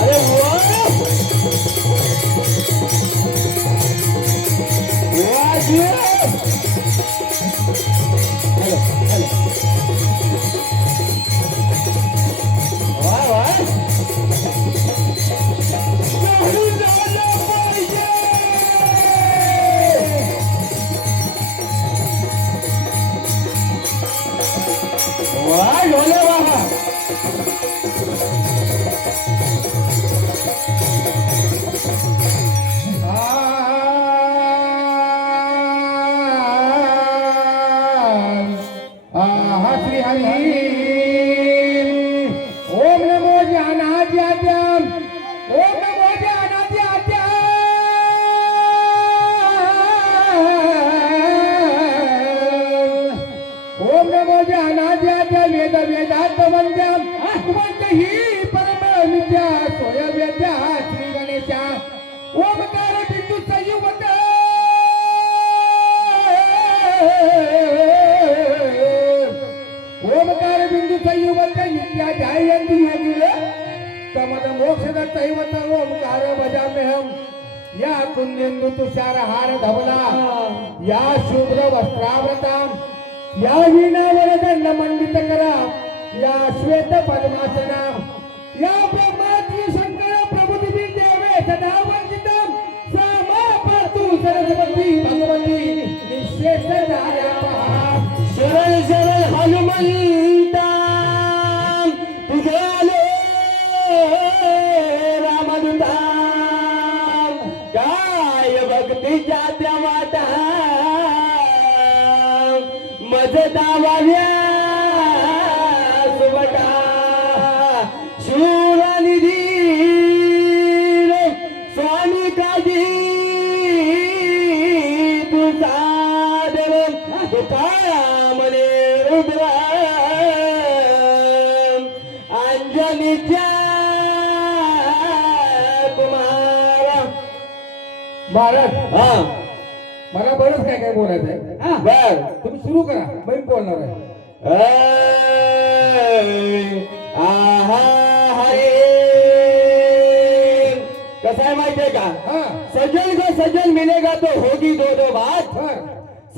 अरे वाह जी वाह वाह वाह ढोले वाह श्री हरी ओम नमो ज्ञानाद्याद्यम ओम नमो ज्ञानाद्याद्यम ओम नमो ज्ञानाद्याद्यम वेद वेदान्तवन्द्यम ही परम विद्या सोय वेद्या श्री गणेशा ओमकार बिंदू संयुक्त ओमकार बिंदू संयुक्त नित्या ध्यायन्ति योगिल तमद मोक्षद दैवत ओमकार भजाम्यहं या कुंदेन्दु तुषार हार धवला या शुभ्र वस्त्रावृतां या वीणावरदंड मंडित करा या श्वेत पद्मासना या ब्रह्माद्रि शंकर प्रभुति देवे सदा वंदितं सामा पातु सरस्वती भगवती निशेष नारायण शरण शरण हनुमंता तुझे आले रामदूता काय भक्तीच्या त्या वाटा मज दावाव्या सुवटा शूरनिधी स्वामी काजी तुझा देव तुकाळा मने रुद्र अंजनीच्या कुमारा महाराज हा मला बरंच काय काय बोलायचं आहे हा बर तुम्ही सुरू करा मी बोलणार आहे आहा हरे कसं आहे माहितीये का सज्जन को सज्जन मिलेगा तो होगी दो दो बात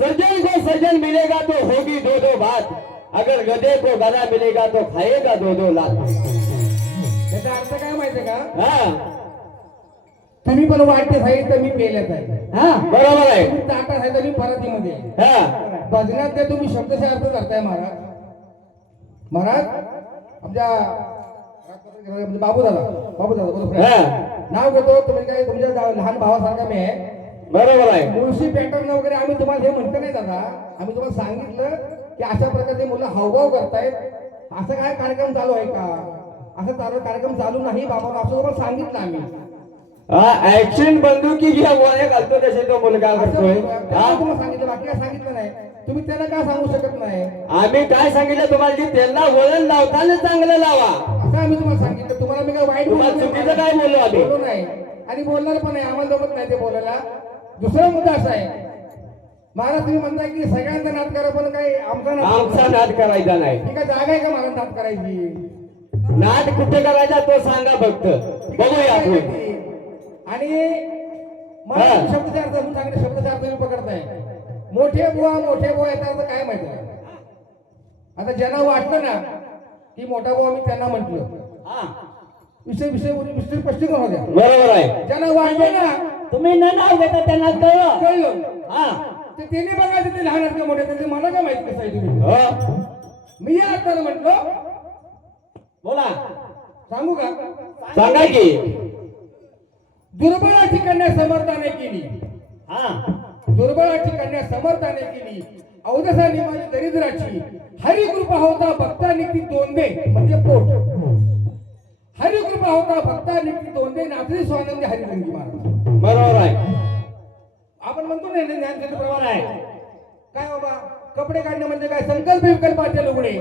सज्जन को सज्जन मिलेगा तो होगी दो दो बात अगर गधे को गधा मिलेगा तो खाएगा दो दो लात त्याचा अर्थ काय माहितीये का हा तुम्ही पण वाटते साहेब तर मी पेल्यात आहे हा बरोबर आहे तुम्ही ताटा आहे तर मी परतीमध्ये हा भजनात ते तुम्ही शब्दशः अर्थ करताय महाराज महाराज आमच्या बाबूदादा बरोबर नाव घेतो तुम्ही काय तुमच्या लहान भावासारखा मी आहे बरोबर आहे मुळशी पॅटर्न वगैरे आम्ही तुम्हाला हे म्हणतो नाही दादा आम्ही तुम्हाला सांगितलं की अशा प्रकारचे मुलं हावभाव करतायत असं काय कार्यक्रम चालू आहे का असं कार्यक्रम चालू नाही बाबा असं तुम्हाला सांगितलं आम्ही ऍक्शन बंदुकी घ्या गोळ्या घालतो तसे तो मुलगा करतोय तुम्हाला सांगितलं बाकी काय सांगितलं नाही तुम्ही त्यांना काय सांगू शकत नाही आम्ही काय सांगितलं तुम्हाला की त्यांना वळण लावताना चांगलं लावा असं आम्ही तुम्हाला सांगितलं तुम्हाला मी काय वाईट चुकीचं काय बोललो आम्ही बोललो नाही आणि बोलणार पण नाही आम्हाला जमत नाही ते बोलायला दुसरा मुद्दा असा आहे महाराज तुम्ही म्हणताय की सगळ्यांचा नाद करा पण काही आमचा नाद करायचा नाही ठीक आहे जागा आहे का मला नाद करायची नाद कुठे करायचा तो सांगा फक्त बघूया आणि मला शब्दाचा अर्थ म्हणून सांगितलं शब्दाचा अर्थ मी पकडताय मोठे बुवा याचा अर्थ काय माहिती आहे आता ज्यांना वाटलं ना की मोठा बुवा मी त्यांना म्हटलं विषय स्पष्टीकरण होत्या बरोबर आहे ज्यांना वाटलं ना तुम्ही न नाव घेता त्यांना कळलं हा ते त्यांनी बघायचं ते लहान असं मोठे त्याचे मला काय माहिती कसं आहे तुम्ही मी या अर्थानं म्हटलं बोला सांगू का सांगा की दुर्बळाची कन्या समर्थाने केली दुर्बळाची कन्या समर्थाने केली अवदसा निमाची दरिद्राची हरिकृपा होता भक्तांनी ती दोंदे म्हणजे पोट हरिकृपा होता भक्तांनी ती दोंदे नाचली स्वानंदी हरिरंगी महाराज बरोबर आहे आपण म्हणतो ना ज्ञानक्षेत्र प्रमाण आहे काय बाबा कपडे काढणे म्हणजे काय संकल्प विकल्पाचे लुगडे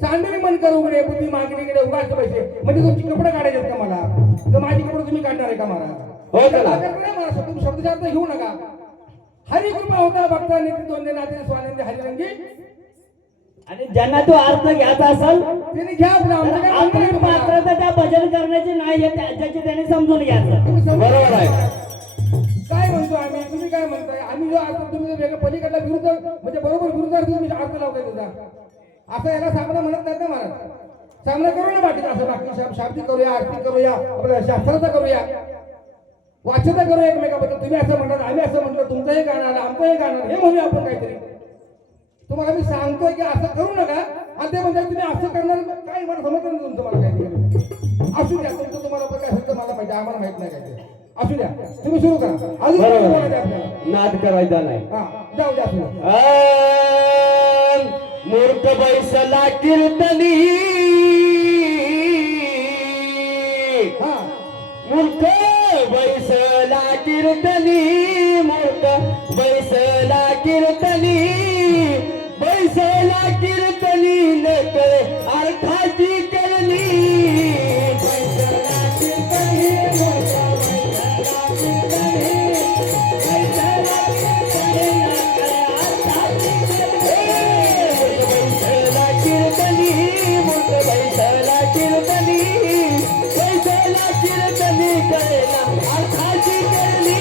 चांदणी मन कर उघडे बुद्धी मागणीकडे उगाच पैसे म्हणजे तुमची कपडे काढायचे का मला तर माझी कपडे तुम्ही काढणार आहे का महाराज हो तुम्ही शब्दाचा अर्थ घेऊ नका हरिकृपा होता भक्तांनी ती दोंदे नाचली स्वानंदी हरिरंगी आणि ज्यांना तो अर्थ घ्यायचा असेल त्यांनी घ्या आपलं, आमचं काय म्हणणं आपली नाही तुम्हाला. पात्रता त्या भजन करण्याची नाही आहे त्याची त्यांनी समजून घ्यायचं. तुम्ही समजून बरोबर आहे. काय म्हणतो आम्ही, तुम्ही काय म्हणताय, आम्ही जो आता तुम्ही वेगळं पलीकडला विरुद्ध म्हणजे बरोबर विरुद्ध तुम्ही अर्थ लावताय त्याचा, असं याला सामना म्हणत नाही ना महाराज. सामना करू ना बाकीचा, असं बाकी शाब्दिक करूया, आरती करूया, आपल्या शास्त्राचा करूया, वाचता करूया एकमेकाबद्दल. तुम्ही असं म्हणतात, आम्ही असं म्हटलं, तुमचंही गाणं आलं, आमचंही गाणं आलं, हे म्हणूया आपण काहीतरी. तुम्हाला मी सांगतोय की असं करू नका, आणि ते म्हणजे तुम्ही असं करणार काय, मला समजलं ना तुमचं, मला काहीतरी असू द्या. तुमचं तुम्हाला पण काय असेल मला माहिती, आम्हाला माहित नाही काय ते. असू द्या, तुम्ही सुरू करा. अजून काय बरोबर. बोलायचं आपल्याला? नाद करायचा नाही. हा, जाऊ द्या असू द्या. मूर्ख बैसला कीर्तनी, हा, मूर्ख बैसला कीर्तनी, मूर्ख बैसला कीर्तनी, बैसला कीर्तनी न कळे अर्थाची करणी. बैसला कीर्तनी, मूर्ख बैसला कीर्तनी, बैसला कीर्तनी न कळे अर्थाची करणी. बैसला कीर्तनी, मूर्ख बैसला कीर्तनी, बैसला कीर्तनी कळे ना अर्थाची करणी.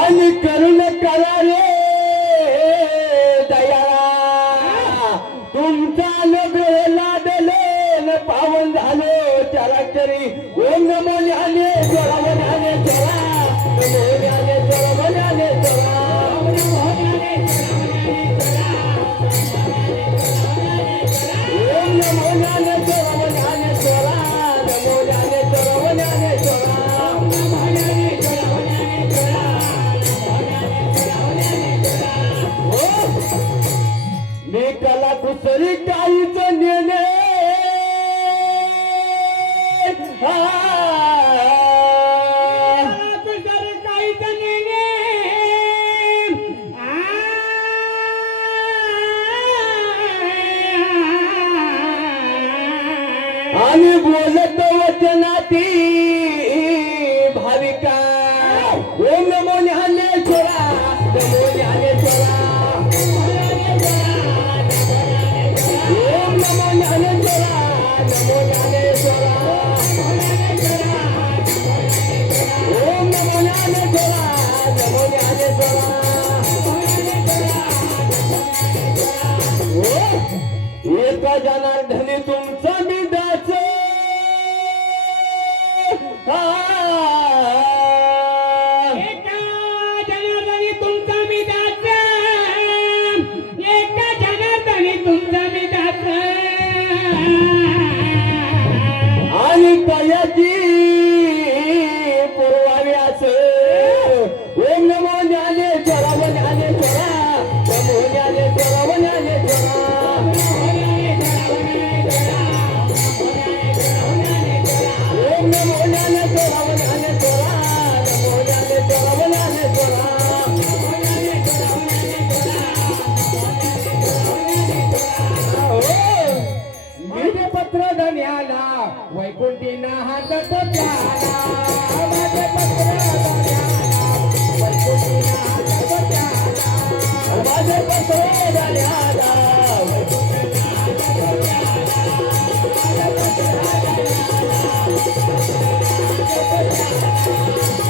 आणि करुण करा रे दया तुमचा नगर लादले पावन झालो चराचरी ओम नमो ज्ञानेश्वरा ज्ञानेश्वरा नमो ज्ञानेश्वरा ज्ञानेश्वरा ओम नमो ज्ञानेश्वरा ज्ञानेश्वरा नमो ज्ञानेश्वरा ज्ञानेश्वरा मी कला दुसरी काहीच नेणे काहीच नेणे आणि बोलत वचनाती भाविका ओम नमो ज्ञानेश्वरा नमो ज्ञानेश्वरा ओम नमो ज्ञानेश्वरा एका जनार्दनी तुमचा मी दास, एका जनार्दनी तुमचा मी दास. आणि कयाची पूर्वाव्यास ओम नमो ज्ञानेश्वरा व ज्ञानेश्वरा, नमो ज्ञानेश्वरा व ज्ञानेश्वरा. ओम नमो ज्ञानेश्वरा व ज्ञानेश्वरा, नमो ज्ञानेश्वरा व ज्ञानेश्वरा. माझे पत्र धन्याला वैकुंठीना हातात प्याला. माझे पत्र धन्याला वैकुंठीना हातात प्याला. माझे पत्र झाल्याला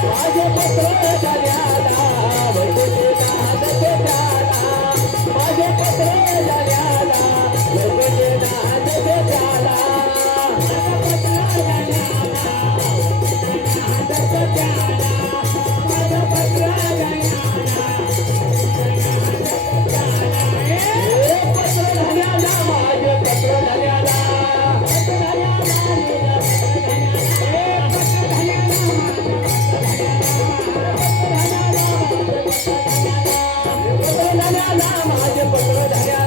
माझे पत्र झाल्याला वैकुंठीना हातात प्याला. माझे पत्र झाल्याला वैकुंठीना हातात प्याला. पत्र झाल्याला माझे पत्र झाल्याला. पत्र झाल्याला माझे पत्र झाल्याला.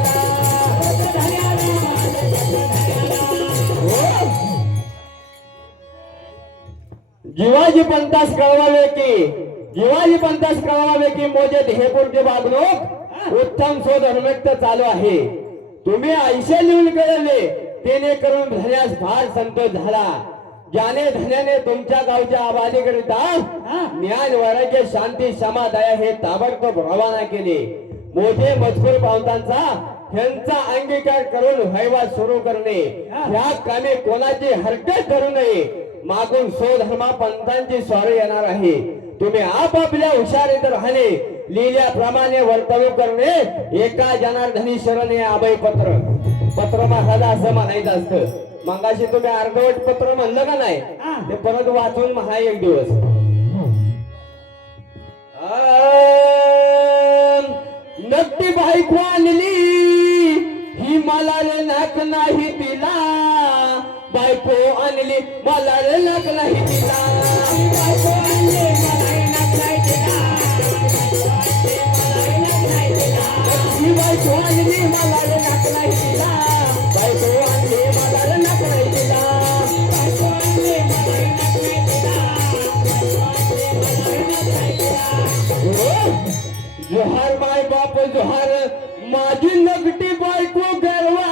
जीवाजी पंतास कळवावे की जीवाजी पंतास कळवावे की मोजे देहपूर्ती वागणूक उत्तम स्वधर्मेक्त चालू आहे. तुम्ही आयुष्य लिहून कळले तेने करून धन्यास फार संतोष झाला. ज्याने धन्याने तुमच्या गावच्या आबादीकरिता ज्ञान वैराग्य शांती क्षमा दया हे ताबडतोब रवाना केले. मोठे मजकूर पावतांचा ह्यांचा अंगीकार करून वैवाद सुरू करणे, ह्या कामे कोणाची हरकत करू नये. मागून स्वधर्मा पंथांची स्वारी येणार आहे. तुम्ही आपापल्या हुशारीत राहणे, लिहिल्याप्रमाणे वर्तवणूक करणे. एका जनार्दनी शरणे अभय पत्र. पत्र महाराजा असं म्हणायचं असतं. मगाशी तुम्ही अर्धवट पत्र म्हणलं का नाही, ते परत वाचून म्हणा एक दिवस. नक्की बायको आणली ही मला रे नाक नाही तिला. बायको आणली मला रे नाक नाही तिला. बायको आणली मला रे नाक नाही तिला. ही बायको आणली मला रे नाक नाही तिला. बायको आणली मला रे नाक नाही तिला. बायको आणली मला रे नाक नाही तिला. जोहार माय बाप जोहार, माझी नगटी बायको गरवा.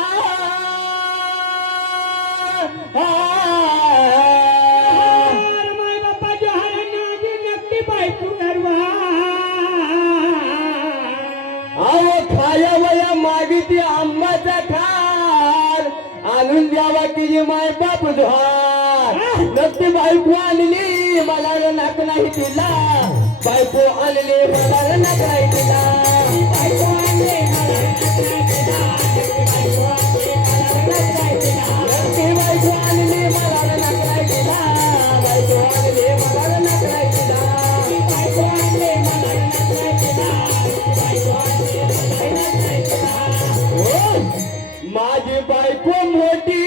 माय बापा जोहार, माझी नक्की बायको गरवा. अहो खाया वया मागिती आंबाचा खार, आणून द्यावा की माय बाप जोहार. नक्की बायको आणली मला रे नाक नाही तिला. बायको आणली मला रे नाक नाही तिला. बायको आणली मला रे नाक नाही तिला. नक्की बायको आणली मला रे नाक नाही तिला. बायको आणली मला रे नाक नाही तिला. बायको आणली मला रे नाक नाही तिला. बायको आणली मला रे नाक नाही तिला. माझी बायको मोठी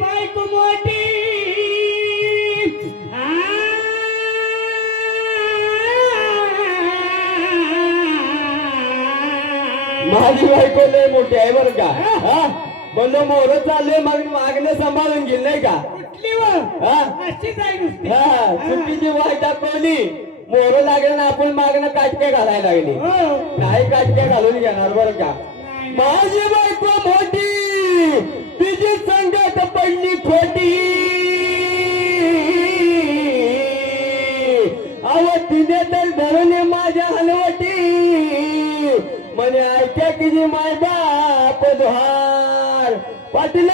बायको मोठी. माझी बायको लय मोठी आहे बरं का. म्हणलं मोर चालले मग मागणं सांभाळून गेल नाही का. कुठली व अशीच आहे नुसती. चुकीची वाय दाखवली. मोर लागले ना आपण मागणं काटके घालायला लागली. हो. नाही काटके घालून घेणार बरं का. नाही. माझी बायको मोठी, तिची संगत पडली खोटी. अव तिने तर धरून माझ्या हलवटी. म्हणे ऐक्या की जी माय बाप दुहार. पाटील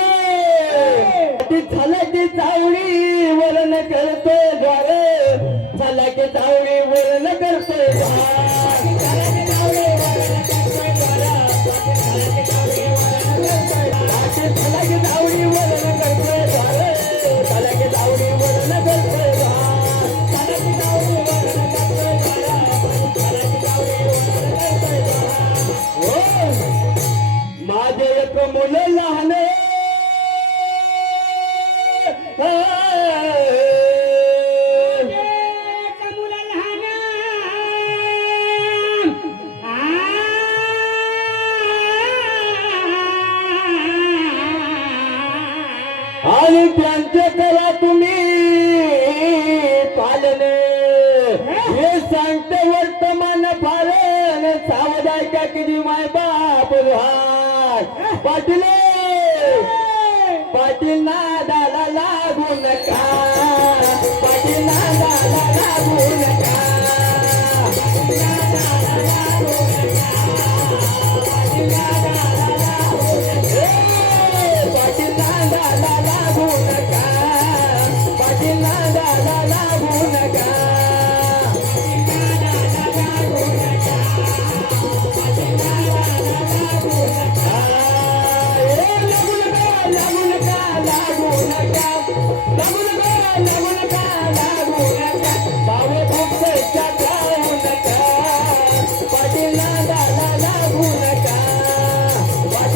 ती झाला की चावडी वरण करतोय द्वार. झाला की चावडी वरण करतोय द्वार. झाला की चावडी वरण करतोय द्वार. झाला की चावडी वरण करतोय माझे एक मुलं लहान आणि त्यांचे करा तुम्ही पालने हे सांगते वर्तमान फारण सावधाय का किती माय बाप रुहार पाटील पाटील नादाला लागू नका पाटील नादाला लागू नका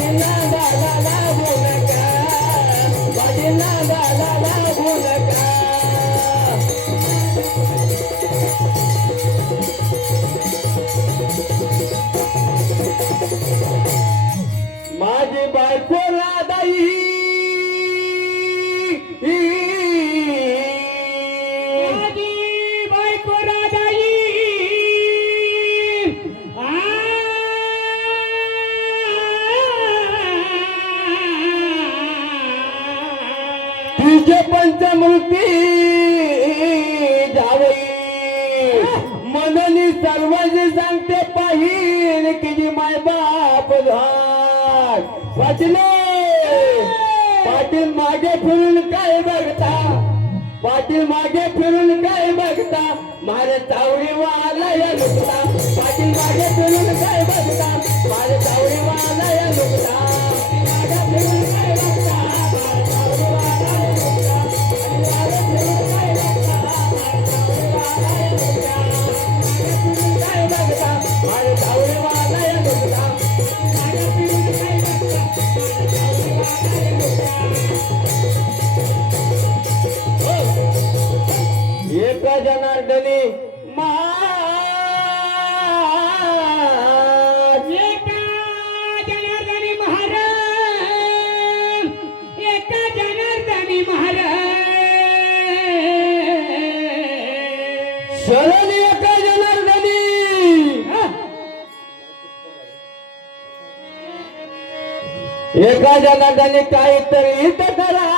पाटील नादाला लागू नका पाटील नादाला लागू नका माझी बायको राधाई माझी बायको राधाई तुझे पंचमूर्ती जावई मननी सर्वजी सांगते पाहिल की माय बाप झाड पाटील पाटील मागे फिरून काय बघता पाटील मागे फिरून काय बघता माझ्या चावडी वाला या नुकता पाटील मागे फिरून काय बघता माझ्या चावडी वाला या नुकता मागे फिरून काय बघता माझ्या चावडी वाला या नुकता एका जनार्दनी जनार्दनी महाराज एका जनार्दनी महाराज शरण एका जनार्दनी एका जनार्दनी काहीतरी हित करा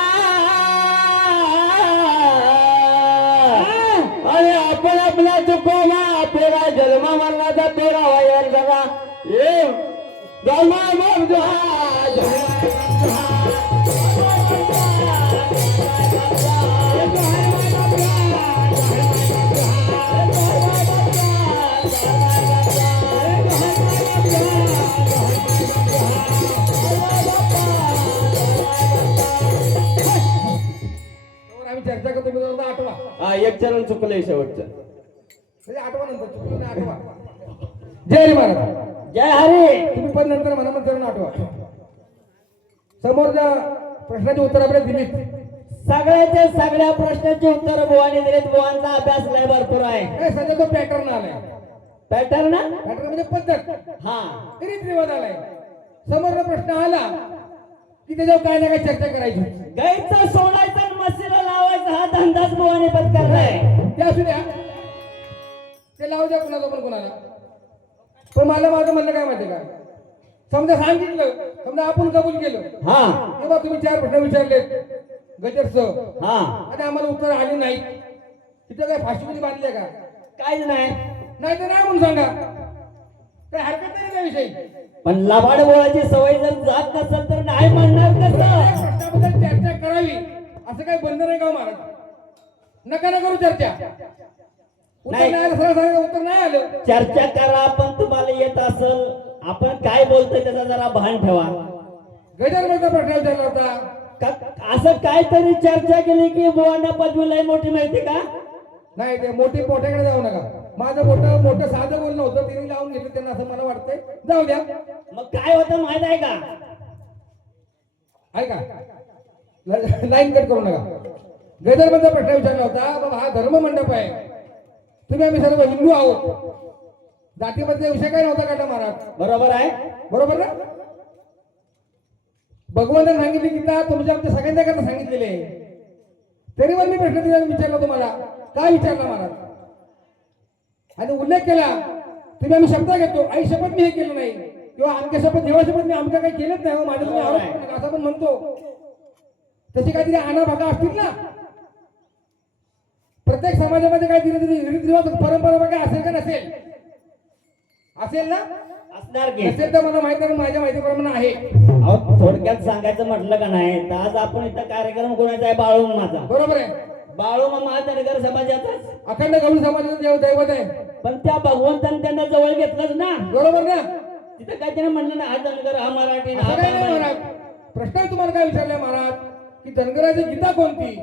अरे आपण आपला चुकवला तेरा जन्म मरणाचा तेरा वायर जगा ये जन्म मग आम्ही चर्चा करतो मी तुम्हाला आठवा हा एक चरण चुकलंय शेवटचं म्हणजे आठवा नंतर चुकलं नाही आठवा जय हरी महाराज जय हरी तुम्ही पण नंतर मनामध्ये चरण आठवा समोरच्या प्रश्नाची उत्तर आपल्याला दिलीत सगळ्याच्या सगळ्या प्रश्नाची उत्तर बुवाने दिलेत बुवांचा अभ्यास लय भरपूर आहे काय सध्या तो पॅटर्न आलाय पॅटर्न पॅटर्न म्हणजे पद्धत हा रीत रिवाज आलाय समोरचा प्रश्न आला की त्याच्यावर काय ना काय चर्चा करायची गाईचं सोडायचं आणि म्हशीला लावायचं हा धंदाच बुवाने पत्करलाय ते असू द्या ते लावू द्या कुणाला पण कोणाला पण मला माझं म्हणणं काय माहिती का समजा सांगितलं समजा आपण कबूल केलं हा तेव्हा तुम्ही 4 प्रश्न विचारले गजरसह हा आणि आम्हाला उत्तर आली नाही तिथं काय फाशीमध्ये बांधले का काहीच नाही नाही तर नाही म्हणून सांगा काही हरकत नाही त्याविषयी पण लबाड बोलायची सवय जर जात नसेल तर नाही म्हणणार कसं प्रश्नाबद्दल चर्चा करावी असं काही बंधन आहे का महाराज नका ना करू चर्चा उत्तर नाही. नाही आलं सरळ सांगा उत्तर नाही आलं चर्चा करा पण तुम्हाला येत असेल आपण काय बोलतोय त्याचा जरा भान ठेवा गजरबद्दल प्रश्न विचारला होता असं काहीतरी चर्चा केली की बुवांना पदवी लय मोठी माहिती का नाही ते मोठ्याकडे जाऊ नका माझं मोठं साधं बोलणं होतं तिने लावून घेतलं त्यांना असं मला वाटतंय जाऊ द्या मग काय होतं माहित आहे का ऐका लाईन कट करू नका. गैदरबंद प्रश्न विचारला होता बाबा हा धर्म मंडप आहे, तुम्ही आम्ही सर्व हिंदू आहोत, जातीमध्ये विषय काय नव्हता काढला महाराज. बरोबर आहे. बरोबर ना. भगवंताने सांगितली गीता तुमच्या आमच्या सगळ्यांच्या करता सांगितलेले आहे. तरी पण मी प्रश्न विचारला तुम्हाला काय विचारला महाराज आणि उल्लेख केला. तुम्ही आम्ही शब्द घेतो आई शपथ मी हे केलं नाही किंवा आमच्या शपथ देवा शपथ मी आमच्या काही केलंच नाही, माझ्या तुम्ही आरोप करू नका असं पण म्हणतो. तशी काहीतरी आना भागा असतील ना. प्रत्येक समाजामध्ये काहीतरी रीतिरिवाज परंपरा काय असेल का नसेल. असेल ना. असणार की नसेल तर मला माहिती नाही, माझ्या माहितीप्रमाणे आहे. अहो थोडक्यात सांगायचं म्हटलं का नाही तर आज आपण इथं कार्यक्रम कोणाचा आहे बाळूमामाचा. बरोबर आहे. बाळूमामा हा धनगर समाजाचाच अखंड गवळी समाजाचं दैवत आहे. पण त्या भगवंताने त्यांना जवळ घेतलंच ना. बरोबर ना. तिथं काय त्याने म्हणलं ना हा धनगर हा मराठी हा असं काही नाही बांधणी. महाराज. प्रश्न तुम्हाला काय विचारलाय महाराज की धनगराची गीता कोणती.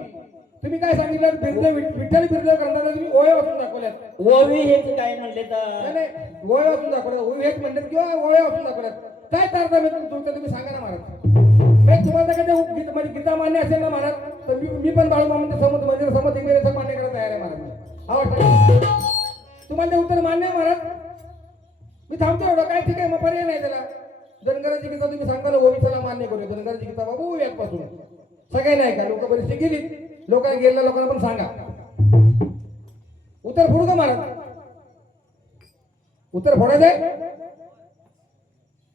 तुम्ही काय सांगितलं विठ्ठल बिरद ग्रंथाला तुम्ही ओव्या वाचून दाखवल्यात. ओवी हेच काय म्हणले नाही तर नाही, ओव्या वाचून दाखवल्यात. ओवी हेच म्हणतात किंवा ओव्या वाचून दाखवल्यात. काय तारतम्य तुमचं तुम्ही सांगा ना महाराज. मी तुम्हाला काय ते म्हणजे गीता मान्य असेल ना महाराज तर मी पण बाळूमामांच्या समोर म्हणजे समोर इंग्रजी मान्य करायला तयार आहे महाराज. आवडतं तुम्हाला ते उत्तर मान्य आहे महाराज. मी थांबतो एवढं काय ठीक आहे मग पर्याय नाही त्याला. धनगराची गीता तुम्ही सांगा ओवीला मान्य करूया. धनगराची गीता बाबा ओव्यात पासून सगळे नाही का लोक बरीचशी गेली लोकांना गेलेल्या लोकांना पण सांगा. उत्तर फोडू का महाराज. उत्तर फोडायचंय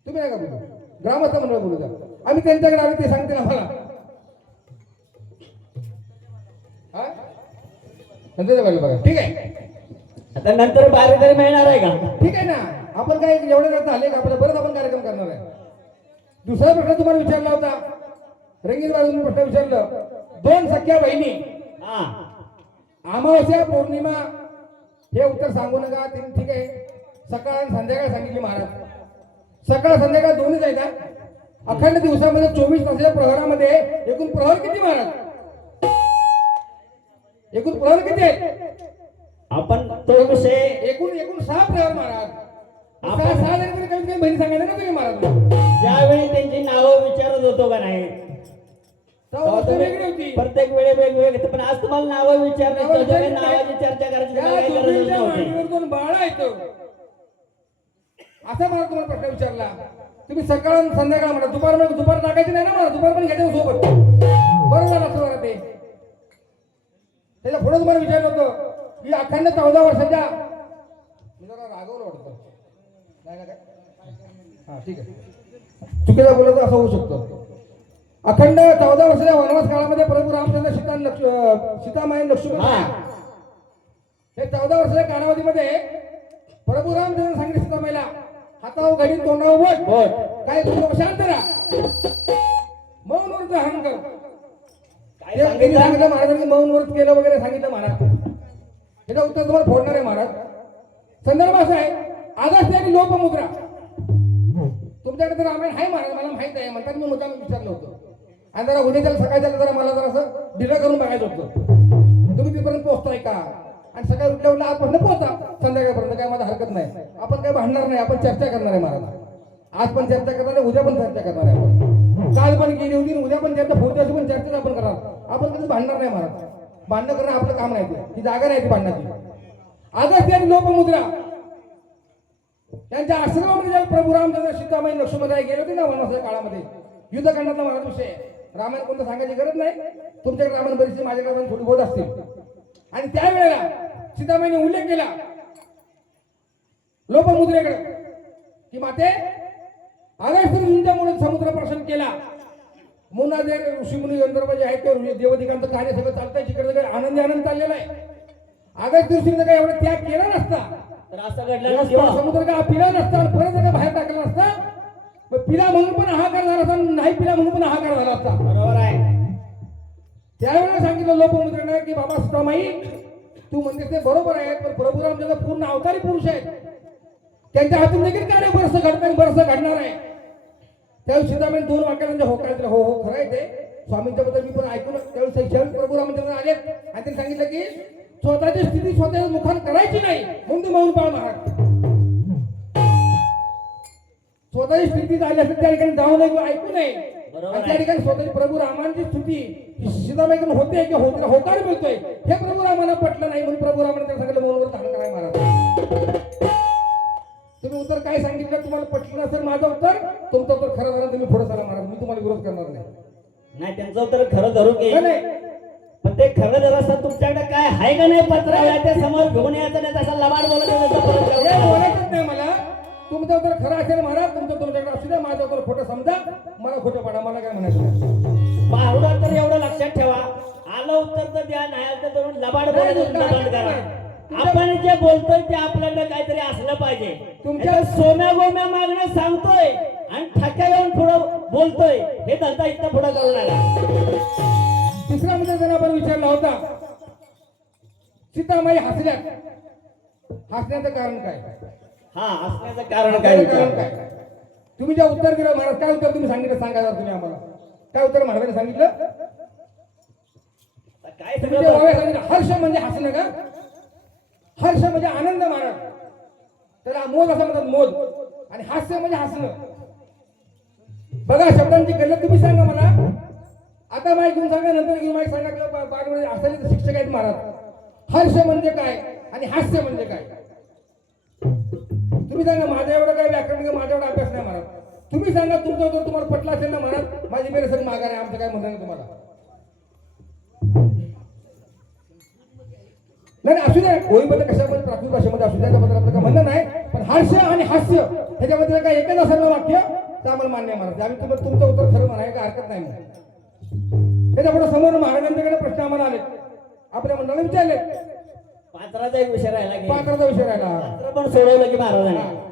तुम्ही नका बोलू. ग्रामस्थ मंडळ बोलू द्या. आम्ही त्यांच्याकडे आले ते सांगते ना मला. हा नंतर बघा ठीक आहे. आता नंतर बाहेर मिळणार आहे का. ठीक आहे ना. आपण काय एवढे रद्द आले का आपल्या बरंच आपण कार्यक्रम करणार आहे. दुसरा प्रश्न तुम्हाला विचारला होता रंगीत बाजून प्रश्न विचारलं. दोन सख्या बहिणी हा अमावस्या पौर्णिमा हे उत्तर सांगू नका. ठीक आहे. सकाळ आणि संध्याकाळ सांगितली महाराज. सकाळ संध्याकाळ दोन्हीच आहेत का. अखंड दिवसामध्ये 24 तासाच्या प्रहरामध्ये एकूण प्रहर किती महाराज. एकूण प्रहर किती आहेत. आपण तो विषय एकूण 6 प्रहर महाराज. 6 जरी कमीत कमी बहिणी सांगायचं ना तुम्ही महाराज. ज्यावेळी त्यांची नावं विचारत होतो का नाही तेव्हा गोष्ट वेगळी होती. प्रत्येक वेळे वेगवेगळे पण आज तुम्हाला नावं विचारण्याची नावाची चर्चा करायची त्या तुम्हाला काही गरज दोघींच्या नव्हती. मांडीवर दोन बाळ आहेत. असा मला तुम्हाला प्रश्न विचारला. तुम्ही सकाळ आणि संध्याकाळ म्हणा. दुपार टाकायची नाही ना मला. दुपार पण घ्यायचं सोबत. बरं झालं असं बरं ते. त्याच्या पुढे तुम्हाला विचारलं होतं की अखंड 14 वर्षाच्या मी जरा रागवलं वाटतं नाही ना काय. हा ठीक आहे. चुकीचा बोलत असं होऊ शकतं. अखंड 14 वर्षाच्या वनवास काळामध्ये प्रभू रामचंद्र सीतामाई लक्ष्मण हे 14 वर्षाच्या कालावधीमध्ये प्रभू रामचंद्र सांगितले सीतामाईला हातावर घडी तोंडावर बोट काय तू शांत राहा मौन व्रत धारण कर. त्यांनी सांगितलं महाराजांनी मौन व्रत केलं वगैरे सांगितलं महाराज. याचं उत्तर तुम्हाला फोडणार आहे महाराज. संदर्भ असा आहे आगस्त्य आणि लोपमुद्रा. तुमच्याकडे तर रामायण आहे महाराज मला माहित आहे म्हणतात. मी मुद्दाम विचारलं होतं आणि जरा उद्याच्या सकाळच्या जरा मला जरा असं डिलर करून बघायचं होतं तुम्ही तिथपर्यंत पोहोचताय का. आणि सकाळी उठल्या आजपासून पोहोचा संध्याकाळपर्यंत काय मला हरकत नाही. आपण काय भांडणार नाही. आपण चर्चा करणार आहे महाराज. आज पण चर्चा करणार आहे उद्या पण चर्चा करणार आहे. आपण काल पण गेली होती उद्या पण चर्चा पुढच्या दिवशी पण चर्चा आपण करणार. आपण कधी भांडणार नाही महाराज. भांडणं करणं आपलं काम नाही. ती जागा नाही ती भांडणाची. आगस्त्य आणि लोपमुद्रा त्यांच्या आश्रमामध्ये जेव्हा प्रभू रामचंद्र सीतामाई लक्ष्मण गेले होते ना वनवासाच्या काळामध्ये युद्धकांडातला महाराज विषय. रामायण कोणतं सांगायची गरज नाही. तुमच्याकडे रामायण बरीचशी माझ्याकडे पण थोडी बहुत असतील. आणि त्यावेळेला सीतामाईने उल्लेख केला लोपमुद्रेकडे की माते अगस्त्य समुद्र प्रश्न केला. मुना जे ऋषीमुनी गंधर्व जे आहेत ते देवदिकांचं कार्य सगळं चालतंय. जिकडे आनंदी आनंद चाललेला आहे. अगस्त्य ऋषीने काय एवढा त्याग केला नसता तर असं घडलं नसतं. समुद्र का पिला नसता आणि परत काय बाहेर टाकला नसता. पिला म्हणून पण हाहाकार झाला असता नाही पिला म्हणून पण हाहाकार झाला असता. बरोबर आहे. त्यावेळेला सांगितलं लोपमुद्रेने की बाबा सीतामाई तू म्हणतेस ते बरोबर आहे पण प्रभू रामचंद्र पूर्ण अवतारी पुरुष आहेत. त्यांच्या हातून देखील कार्य बरंचसं घडणार आहे. त्यावेळी सीतामाई 2 वाक्यात होकार दिला. हो हो खरं आहे ते स्वामींच्या बद्दल मी पण ऐकून. त्यावेळी प्रभू रामचंद्र आले आणि त्यांनी सांगितलं की स्वतःची स्थिती स्वतःच्या मुखात करायची नाही म्हणून ते मौन पाळ महाराज. स्वतःची स्थिती झाली असेल त्या ठिकाणी जाऊ नये ऐकू नये. बरोबर आणि त्या आहे. ठिकाणी स्वतःची प्रभू रामांची स्तुती ही सीताबाईकडून होते की होकार मिळतोय हे प्रभू रामाला पटलं नाही म्हणून प्रभू रामाने त्याला सांगितलं मोहनवर धारण कराय महाराज. तुम्ही उत्तर काय सांगितलं तुम्हाला पटलं नसेल माझं उत्तर तुमचं उत्तर खरं झालं तुम्ही पुढे चला महाराज मी तुम्हाला विरोध करणार नाही. नाही त्यांचं उत्तर खरं धरू की नाही, नाही. पण ते खरं जर असं तुमच्याकडे काय आहे का नाही पत्र ते समोर घेऊन यायचं नाही तसा लबाड बोलत हे परत बोलायचंच नाही मला. तुमचं उत्तर खरं असेल महाराज तुमचं तुमच्याकडे असू द्या माझं उत्तर खोटं समजा मला खोटं पडा मला काय म्हणायचं नाही. पाहुडा तर एवढं लक्षात ठेवा आलं उत्तर तर द्या नाही आलं तर धरून लबाड बोलायचं बंद करा. आपण जे बोलतोय ते आपल्याकडे काहीतरी असलं पाहिजे. तुमच्या सोम्या गोम्या मागणं सांगतोय आणि ठाक्या येऊन पुढं बोलतोय हे धंदा इथं पुढं करू नका. तिसरा मुद्दा जर आपण विचारला होता सीतामाई हसल्यात हसण्याचं कारण काय हा असण्याचं कारण काय कारण काय तुम्ही जे उत्तर दिलं महाराज काय उत्तर तुम्ही सांगितलं सांगा जरा तुम्ही आम्हाला काय उत्तर महाराजांनी सांगितलं काय तुम्ही जे सगळं वावे सांगितलं हर्ष म्हणजे हसणं का हर्ष म्हणजे आनंद महाराज त्याला मोद असं म्हणतात मोद आणि हास्य म्हणजे हसणं. बघा शब्दांची गल्लत तुम्ही सांगा मला आता माईक घेऊन सांगा नंतर घेऊन माईक सांगा किंवा बागमध्ये असलेले तर शिक्षक आहेत महाराज हर्ष म्हणजे काय आणि हास्य म्हणजे काय तुम्ही सांगा माझं एवढं काय व्याकरण किंवा माझा एवढा अभ्यास नाही महाराज तुम्ही सांगा तुमचं उत्तर तुम्हाला पटलं असेल ना महाराज माझी मेरे सर माघार आहे आमचं काय म्हणणं नाही तुम्हाला नाही असू द्या ओळीमध्ये कशामध्ये प्राथमिक भाषेमध्ये असू द्या त्याबद्दल आपलं काय म्हणणं नाही पण हर्ष आणि हास्य ह्याच्यामध्ये काय एकच असेल ना वाक्य तर आम्हाला मान्य आहे महाराज आम्ही तुम्हाला तुमचं उत्तर खरं म्हणाय काय हरकत नाही म्हणून त्याच्यापुढे समोर महाराजांच्याकडे प्रश्न आम्हाला आले आपल्या मंडळाला विचारले पात्राचा एक विषय राहिला की पात्राचा विषय राहिला पात्र पण सोडवलं की महाराजांनी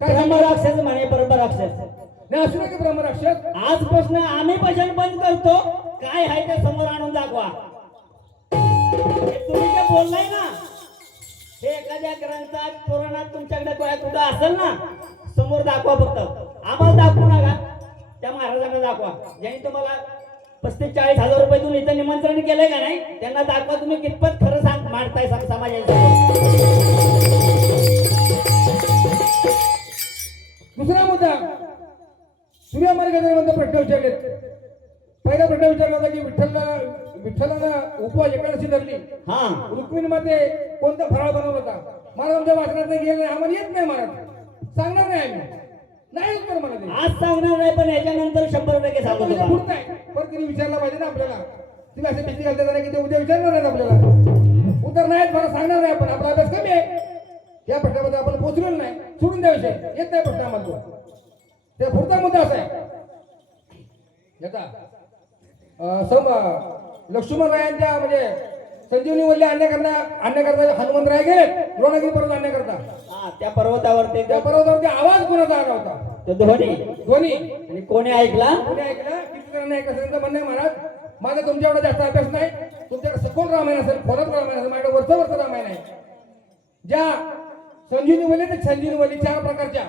काय ब्रह्मराक्षस म्हणे परमराक्षस नाही असू नये की ब्रह्मराक्षस आजपासून आम्ही भजन बंद करतो काय आहे ते समोर आणून दाखवा. हे तुम्ही जे बोललाय ना हे एखाद्या ग्रंथात पुराणात तुमच्याकडे कुठं असेल ना समोर दाखवा फक्त आम्हाला दाखवू नका त्या महाराजांना दाखवा ज्यांनी तुम्हाला 35-40 हजार रुपये तुम्ही इथं निमंत्रण केलंय का नाही त्यांना दाखवा तुम्ही कितपत खरं सांग मांडताय समाजाच्या. दुसरा मुद्दा तुम्ही आम्हाला गजरेबंद प्रश्न विचारलेत पहिला प्रश्न विचारला होता की विठ्ठलानं उपवास एकादशी धरली हा रुक्मिणीमध्ये कोणता फराळ बनवला होता मला आमच्या वाचनात नाही गेलं नाही आम्हाला येत नाही महाराज सांगणार नाही आम्ही नाही उत्तर मला ते आज सांगणार नाही पण याच्यानंतर 100% सांगतो म्हणजे तुम्हाला. पुढचं आहे. पण तिने विचारला पाहिजे ना आपल्याला तुम्ही असे भीती घालता नाही की ते उद्या विचारणार नाहीत आपल्याला उत्तर नाही मला सांगणार नाही आपण आपला अभ्यास कमी आहे या प्रश्नामध्ये आपण पोहोचलेलो नाही सोडून द्या विषय येत नाही प्रश्न आम्हाला तो त्या पुढचा मुद्दा असा आहे याचा लक्ष्मणरायांच्या म्हणजे संजीवनी वल्ली आणण्याकरता हनुमंतराय गेले द्रोणागिरी पर्वत आणण्याकरता हा त्या पर्वतावरती त्या पर्वतावरती आवाज कोणाचा आला होता तो ध्वनी ध्वनी आणि कोणी ऐकला कोणी ऐकलं किती जणांनी ऐकलं असेल तर म्हणणं आहे महाराज माझा तुमच्या एवढा जास्त अभ्यास नाही तुमच्याकडे सखोल रामायण असेल खोलात रामायण असेल माझ्याकडे वरचं रामायण आहे ज्या संजीवनी वल्ली ते संजीवनी वल्ली 4 प्रकारच्या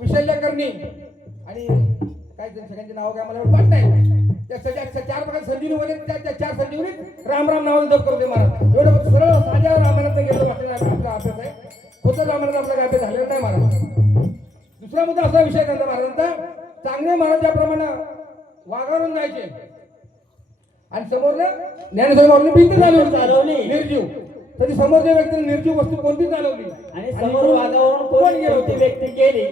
विशल्यकरणी आणि काय सगळ्यांची नावं काय मला एवढं वाटत नाही त्या 4 प्रकार संजीवनी वल्ली त्या 4 संजीवनीत राम राम नावाने जप करते महाराज एवढं सरळ साध्या रामायणात गेलं आपला अभ्यास आहे खोतर रामायणात आपला काय अभ्यास झालेला नाही महाराज. दुसरा मुद्दा असा विषय त्यांचा महाराजांचा चांगले महाराज ज्याप्रमाणे वाघावरून जायचे आणि समोर ज्ञानेश्वर भिंत चालवली निर्जीव तरी समोरच्या व्यक्तीने निर्जीव वस्तू कोणती चालवली आणि समोर वाघावरून कोणती व्यक्ती गेली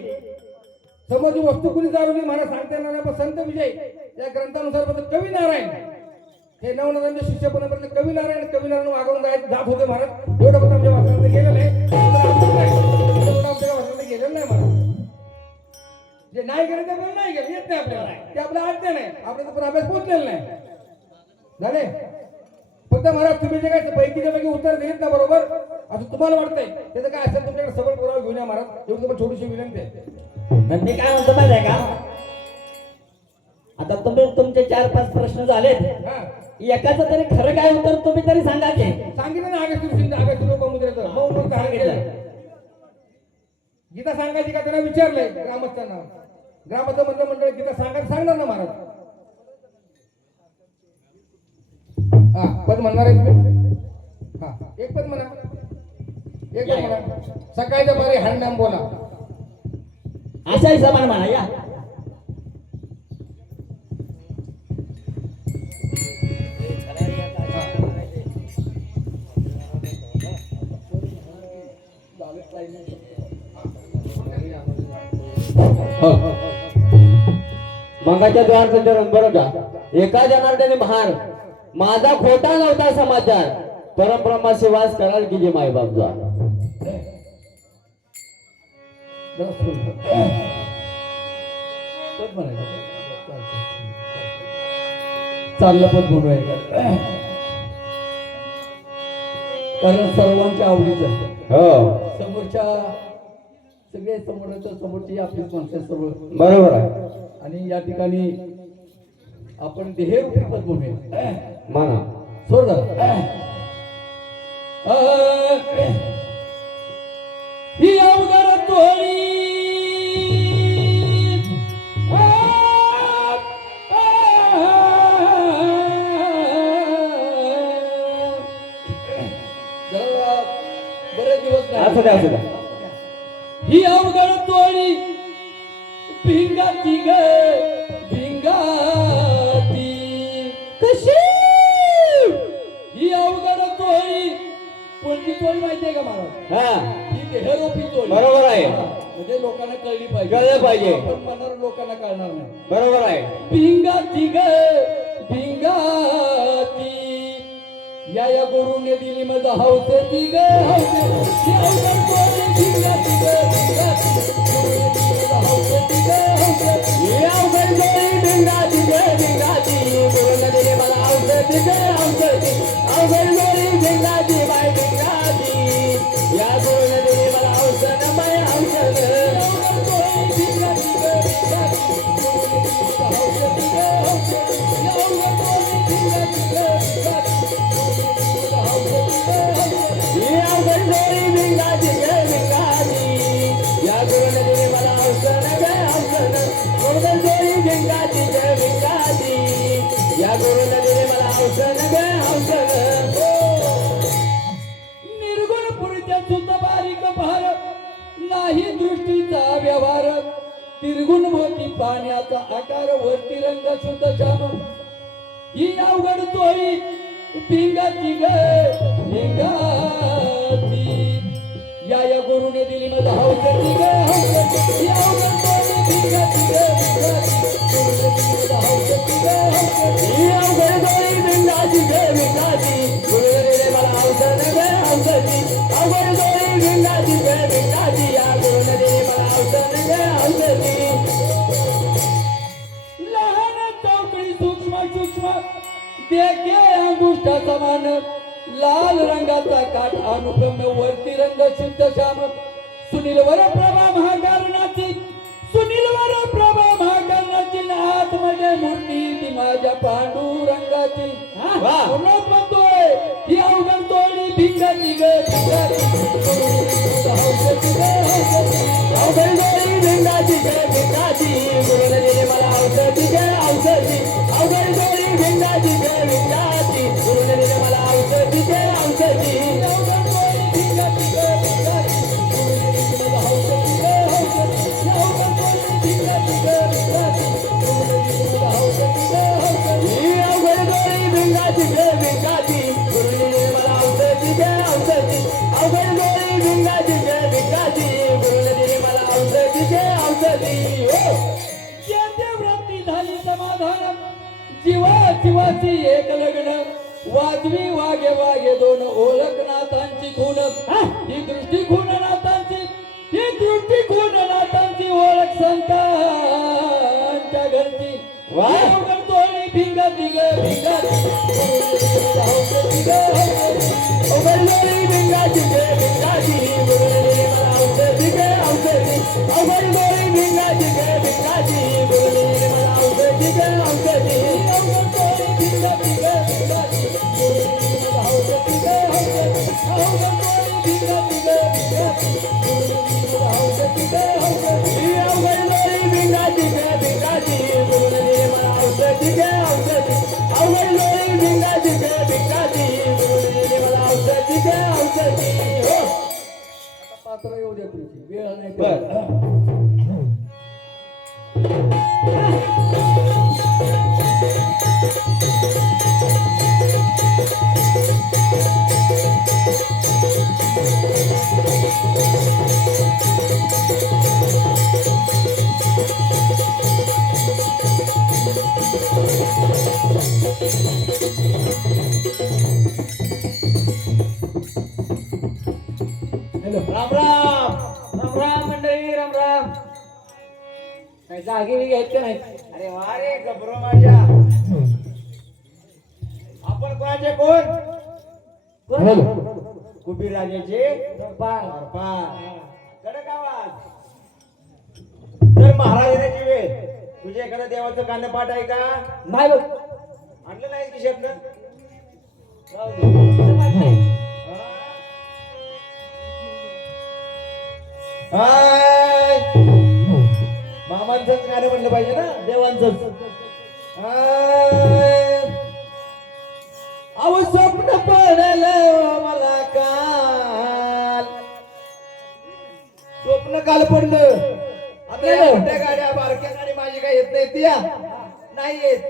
समोरची वस्तू कुणी चालवली मला सांगता येणार नाही पण संत विजय या ग्रंथानुसार म्हणतात कवी नारायण हे नवनाथांचे शिष्य बनवले कवी नारायण वागवून जात होते महाराज एवढं पण आमच्या वाचनात गेलेलं आहे एवढं आमच्या वाचनात गेलेलं नाही महाराज जे नाही गेले ते पण नाही गेले येत नाही आपल्याला ते आपल्या आज्ञा नाही आपल्या पण अभ्यास पोहोचलेला नाही झाले फक्त महाराज तुम्ही जे काय पैकीच्या पैकी उत्तर देत ना बरोबर असं तुम्हाला वाटतंय त्याचं काय असेल तुमच्याकडे सबळ पुरावा घेऊन या महाराज एवढी तुम्हाला छोटीशी विनंती आहे मी काय म्हणतो माहिती आहे का आता तुम्ही तुमचे 4-5 प्रश्न झालेत हा एकाचं तरी खरं काय उत्तर तुम्ही तरी सांगा की सांगितलं ना आगस्त लोकमुद्रेचं मग सांगितलं गीता सांगायची का त्यांना विचारलंय ग्रामस्थांना ग्रामस्थ मंडळ गीता सांगणार ना महाराज हा पद म्हणणार आहे तुम्ही हा एक पद म्हणा एक पद म्हणा सकाळच्या बारी हरिनाम बोला अशा हिशोबाने म्हणा या हो मंगाच्या द्वारचं चरण बरं का एका जनार्दनी महार माझा खोटा नव्हता समाचार परमब्रह्माशी वास कराल की जे मायबाप जा जरा सुरू पद म्हणायचं. चांगलं पद म्हणूया का कारण सर्वांच्या आवडीचं असतं. हो समोरच्या सगळे समोरची आपलीच माणसं आहे सर्व बरोबर आहे आणि या ठिकाणी आपण देहरूपी पद म्हणूया. म्हणा सोड झालं. ही अवघड तोळी जरा बरेच दिवस असू द्या असू द्या ही अवघड तोळी भिंगाची ग भिंगाची कशी ही अवघड तोळी कोणती तोळी माहितीये का मला हा ही देहरूपी तोळी बरोबर आहे. म्हणजे लोकांना कळली पाहिजे कळलं पाहिजे. आपण म्हणणार लोकांना कळणार नाही. बरोबर आहे भिंगाची ग भिंगाची या गुरुने दिली मज हौसेची ग हौसेची अवघड तोळी भिंगाची ग भिंगाची गुरुने दिली मज हौसेची ग हौसेची ही अवघड जोडी भिंगाची ग भिंगाची गुरुने दिली मला औषधी ग औषधी अवघड जोडी भिंगाची बाय भिंगाची या गुरुने दिली मला औषध बाय औषध अवघड तोळी भिंगाची ग भिंगाची गुरुने दिली मज हौसेची ग हौसेची अवघड तोळी भिंगाची ग भिंगाची गुरुने दिली मज हौसेची ग हौसेची ही अवघड जोडी भिंगाची ग भिंगाची या गुरुने दिली मला औषध ग औषध अवघड जोडी भिंगाची ग भिंगाची या गुरुने दिली मला औषध ग औषध निर्गुण पुरुषा सुद्धा बारीक भार नाही दृष्टीचा व्यवहार निर्गुण मोती पाण्याचा आकार वरती रंग शुद्ध श्याम ही अवघड तोळी भिंगाची ग भिंगाची या गुरुने दिली माझा हौसेची ग हौसेची ही अवघड तोळी भिंगाची ग भिंगाची गुरुने दिली माझा हौसेची ग हौसेची ही अवघड जोडी भिंगाची ग भिंगाची गुरुने दिली मला औषध ग औषधी अवघड जोडी भिंगाची ग भिंगाची या गुरुने दिली मला औषध ग औषधी लहान चौकडी सूक्ष्म सूक्ष्म देखे अंगुष्ठा समान लाल रंगाचा काठ अनुपम्य वरती रंग शुद्ध श्याम सुनीलवर प्रभा महाकारणाची सुनीलवर प्रभा महाकारणाची आतमध्ये मूर्ती ती माझ्या पांडुरंगाची वाह. म्हणूनच म्हणतोय ही अवघड तोळी भिंगाची ग भिंगाची हौसेची ग हौसेची अवघड जोडी भिंगाची ग भिंगाची गुरुने दिली मला औषधी ग औषधी अवघड जोडी भिंगाची ग भिंगाची गुरुने दिली मला औषधी ग औषधी अवघड तोळी भिंगाची ग भिंगाची गुरुने दिली मला हौसेची ग हौसेची अवघड तोळी भिंगाची ग भिंगाची गुरुने दिली मला हौसेची ग हौसेची ही अवघड जोडी भिंगाची ग भिंगाची गुरुने दिली मला औषधी ग औषधी अवघड जोडी भिंगाची ग भिंगाची गुरुने दिली मला औषधी ग औषधी हो ज्याच्या वृत्ती झाली समाधान जीवा जीवाची एक लग्न वाजवी वागे वागे दोन ओळख नाथांची खून ही दृष्टी खून नाथांची ही दृष्टी खून नाथांची ओळख संतांच्या घरची वाह. ही अवघड तोळी भिंगाची ग भिंगाची हौसेची ग हौसेची अवघड जोडी भिंगाची ग भिंगाची गुरुने दिली मला औषधी ग औषधी अवघड जोडी भिंगाची ग भिंगाची गुरुने दिली मला औषधी ग औषधी अवघड तोळी भिंगाची ग भिंगाची गुरुने दिली मला हौसेची ग हौसेची अवघड तोळी भिंगाची ग भिंगाची गुरुने दिली मला हौसेची ग हौसेची ही अवघड जोडी भिंगाची ग भिंगाची गुरुने दिली मला औषधी ग औषधी अवघड जोडी भिंगाची ग भिंगाची गुरुने दिली मला औषधी ग औषधी हो पात्र येऊ द्या तुमची वेळ नाही बर राम राम राम राम मंडळी राम राम. काय जागी बी घ्यायचं नाही. अरे वा रे गबरो माझ्या. आपण कोणाचे कोण? कुबीर राजाचे कडक आवाज. तर महाराज येण्याची वेळ. तुझ्या एखाद्या देवाचं कांदा पाठ आहे का? नाही बघ. आणलं नाही की शब्द? हाय. मामांचंच गाणं म्हणलं पाहिजे ना, देवांचंच. हाय. अहो स्वप्न पडलं मला काल. स्वप्न काल पडलं. आता या मोठ्या गाड्या बारक्या गाडी माझी काय येत नाही ती नाही येत.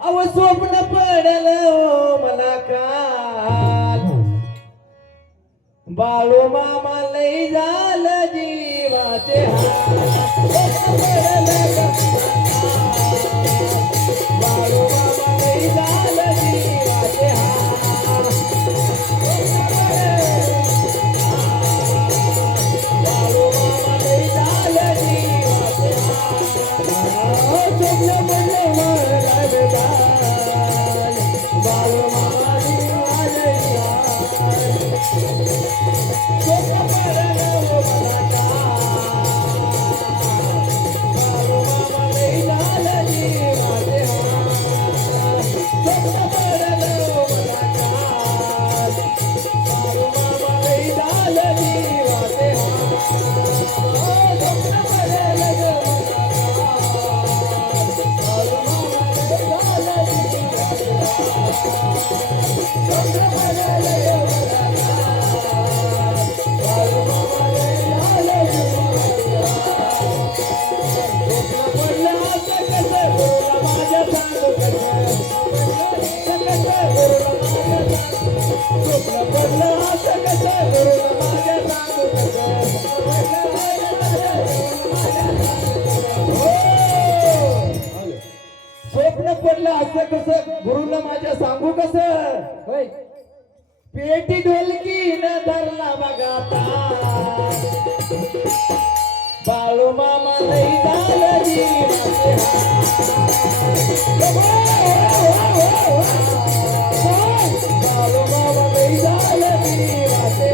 अहो स्वप्न पडलं मला काल. बाळू मामा लई झालं जीवाचे बाळू मामा लई झालं जीवाचे बाळू मामा लई झालं जीवाचे स्वप्न पडलं मला काल. बाळू मामा जीवाचे स्वप्न पडलं असं कसं गुरुला माझ्या सांगू कसं. होय. पेटी ढोलकी न धरला बघा बाळू मामा लई झालं जीवाचे बाळू मामा लई झालं जीवाचे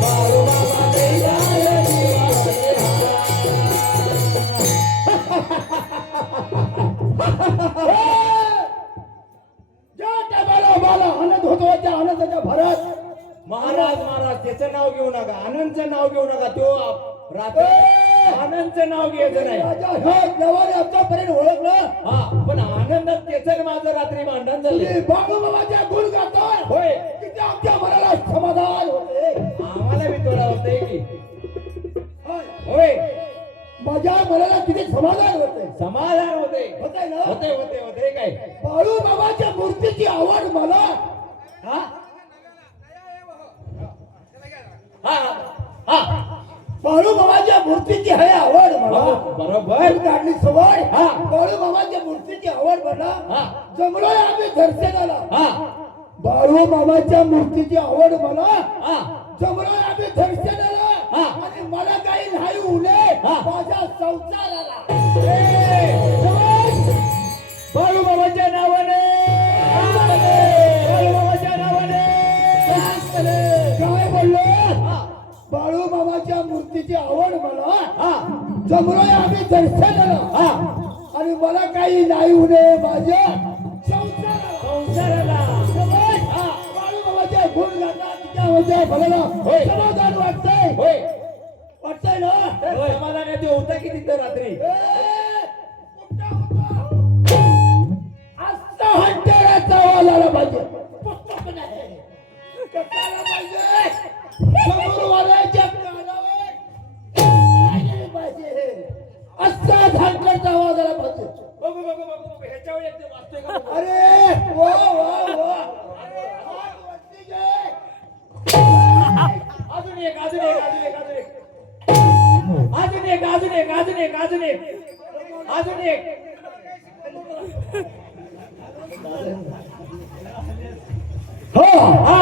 बाळू मामा लई झालं जीवाचे आनंदाच्या भरात महाराज महाराज त्याचं नाव घेऊ नका, आनंदचं नाव घेऊ नका. तो रात्री आनंदचं नाव घ्यायचं नाही. आमच्यापर्यंत ओळखलं हा, पण आनंदात त्याचं माझं रात्री भांडण झालं. बाळूबाबाच्या गुण गातोय होय, किती आमच्या मनाला समाधान होते. आम्हाला बी थोडा होतंय की होय, माझ्या मनाला किती समाधान होते. समाधान होते होते ना, होते होते होते. काय बाळूबाबाच्या मूर्तीची आवड मला हा बाळूबाबाच्या मूर्तीची आहे आवड मला. बरोबर काढली सवय. बाळूबाबाच्या मूर्तीची आवड मला. जमलोय आम्ही दर्शनाला. बाळूबाबाच्या मूर्तीची आवड मला. जमलोय आम्ही दर्शनाला. आणि मला काही नाही उले माझ्या संसाराला. बाळूबाबाच्या नावाने बाळूबाबाच्या नावाने काय बोललो. बाळूबाबाच्या मूर्तीची आवड मला. जमलोय आम्ही दर्शनाला. आणि मला काही नाही उडे माझ्या संसाराला. बाळूबाबाच्या गुण गाता तिच्या भल्याला समाधान वाटतंय. वाटतंय ना. समाधान येते होता की तिथं रात्री आस्था हंटेराचा आवाज आला पाहिजे. पुस्तक नाही कशाला पाहिजे. समोरवाल्याच्या कानावर काय पाहिजे. असा झांकरचा आवाज आला पाहिजे. बघू बघू बघू ह्याच्यावर एक वाचतोय का. अरे वा वा वा. अजून एक अजून एक अजून एक अजून एक अजून एक अजून एक अजून एक अजून एक हो हा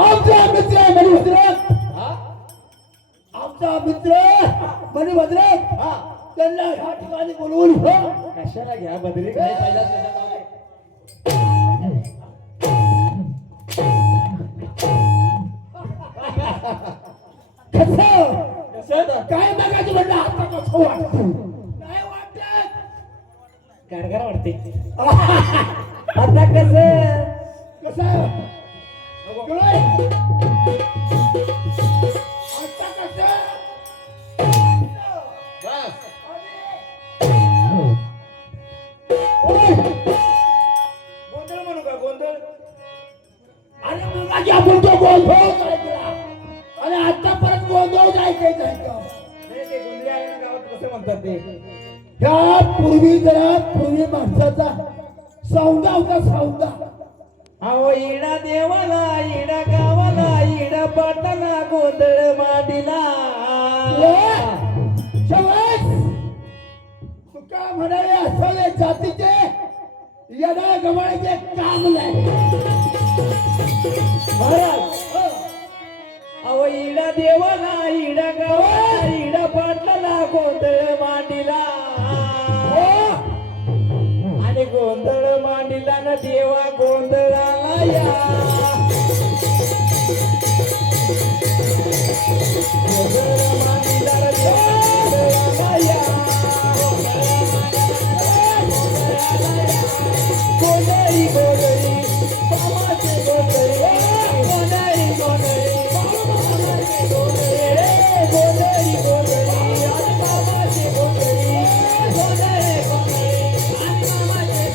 आमचा मित्र मणिभद्रक हा आमचा मित्र मणिभद्रक हा त्यांना ह्या ठिकाणी बोलवून हो. कशाला घ्या बदरी काय पहिला कसं काय बघायचं म्हटलं आता कसं वाटतं नाही वाटत गारगार वाटते आता कसं कसं कळलं? आता कसं बस गोंधळ म्हणू का गोंधळ अरे मुलाची आपण तो गोंधळ करायचा आणि आता परत गोंधळ जायचं नाही ते गोंधळी आहे ना गावात कसं म्हणतात ते ह्या पूर्वी माणसाचा सौंदा होता सौंदा अहो इडा देवाला इडा गावाला इडा पाटाला गोंधळ मांडिला तुका म्हणाले असले जातीचे यदा गमाळीचे काम नाही महाराज अहो इडा देवाला इडा गावाला इडा पाटाला गोंधळ मांडिला आणि गोंधळ मांडिला ना देवा गोंधळाला या गोंधळ मांडिला ना देवा गोंधळाला या गोंधळी गोंधळी बाबाचे गोंधळी गोंधळी गोंधळी बाबाचे गोंधळी गोंधळी गोंधळी आणि बाबाचे गोंधळी गोंधळी गोंधळी आणि बाबाचे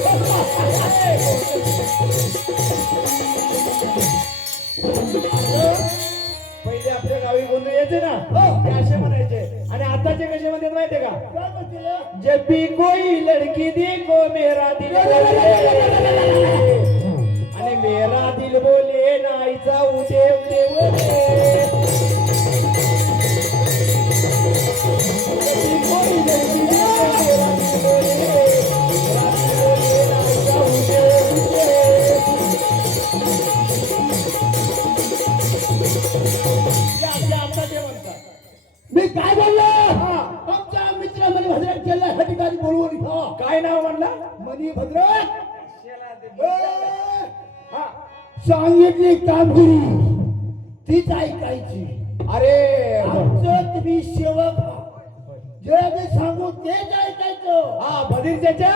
पहिले आपल्या गावी गोंधळ यायचे ना ते असे म्हणायचे आणि आताचे कसे म्हणतात माहितीये का जब भी कोई लड़की देखो मेरा दिल बोले आणि मेरा दिल बोले नाहीचा उदे उदे उदे कोई लड़की देखो मेरा दिल बोले मेरा दिल बोले नाहीचा उदे उदे आताचे म्हणतात मी काय बोललो आमचा मित्र मणिभद्रक केला ह्या ठिकाणी बोलवून हो. काय नाव म्हणलं मणिभद्रक सांगितली कामगिरी तीच ऐकायची अरे आमचं तुम्ही सेवक आहात. जे मी सांगू तेच ऐकायचं हा बधीर चाचा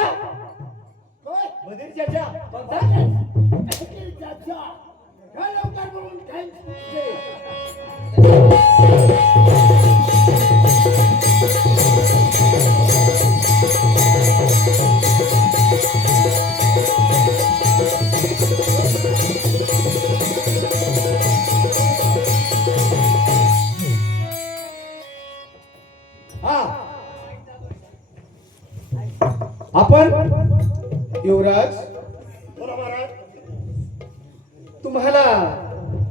काय? बधीर चाचा कोणता ऐकेल चाचा. काय लवकर बोलून काय ते? हा आपण युवराज तुम्हाला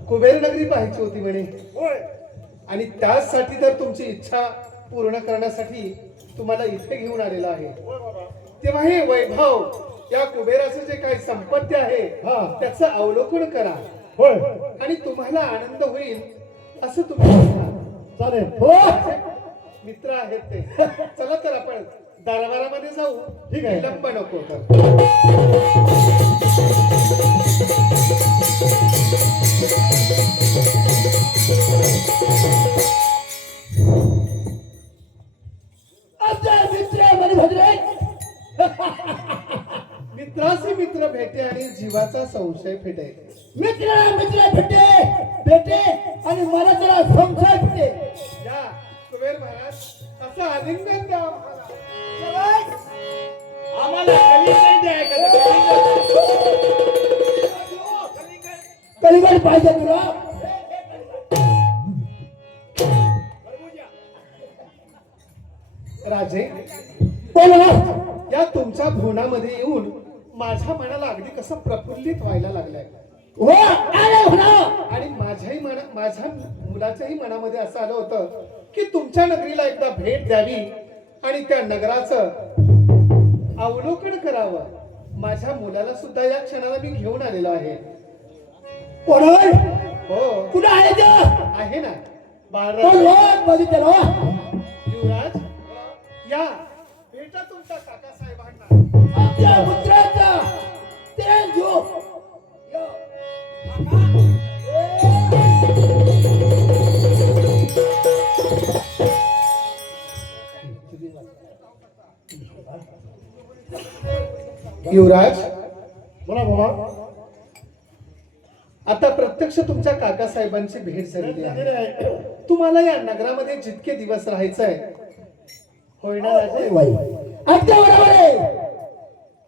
कुबेर नगरी पाहायची होती म्हणे आणि त्यासाठी तर तुमची इच्छा पूर्ण करण्यासाठी तुम्हाला इथे घेऊन आलेला आहे तेव्हा हे वैभव या कुबेराचं जे काही संपत्ती आहे त्याचं अवलोकन करा आणि तुम्हाला आनंद होईल असं तुम्ही म्हणा. चालेल हो मित्र आहेत ते चला तर आपण दरबारामध्ये जाऊ ठीक आहे. विलंब नको तर आमचा मित्र मणिभद्रक मित्राचे मित्र भेटे आणि जीवाचा संशय फेटे मित्र भेटे आणि मला जरा संशय भेटे या कुबेर महाराज असं आलिंगन द्या आम्हाला. आम्हाला कलिंगड द्या कलिंगड पाहिजे तुला राजे बोला या तुमच्या भुवनामध्ये येऊन माझ्या मनाला अगदी कसं प्रफुल्लित व्हायला लागलंय हो आले म्हणा आणि माझ्याही माझ्या मुलाच्याही मनामध्ये असं आलं होतं की तुमच्या नगरीला एकदा भेट द्यावी आणि त्या नगराचं अवलोकन करावं. माझ्या मुलाला सुद्धा या क्षणाला मी घेऊन आलेलो आहे. कोणावर हो कुठं आहे ते? आहे ना तो बाळराज. लोक बघितलं हो. युवराज या भेटा तुमच्या काका साहेबांना. आपल्या पुत्राचा ते जो युवराज बोला बाबा. आता प्रत्यक्ष तुमच्या काका साहेबांची भेट झालेली आहे. तुम्हाला या नगरामध्ये जितके दिवस राहायचंय होय ना राजे? अगदी बरोबर आहे.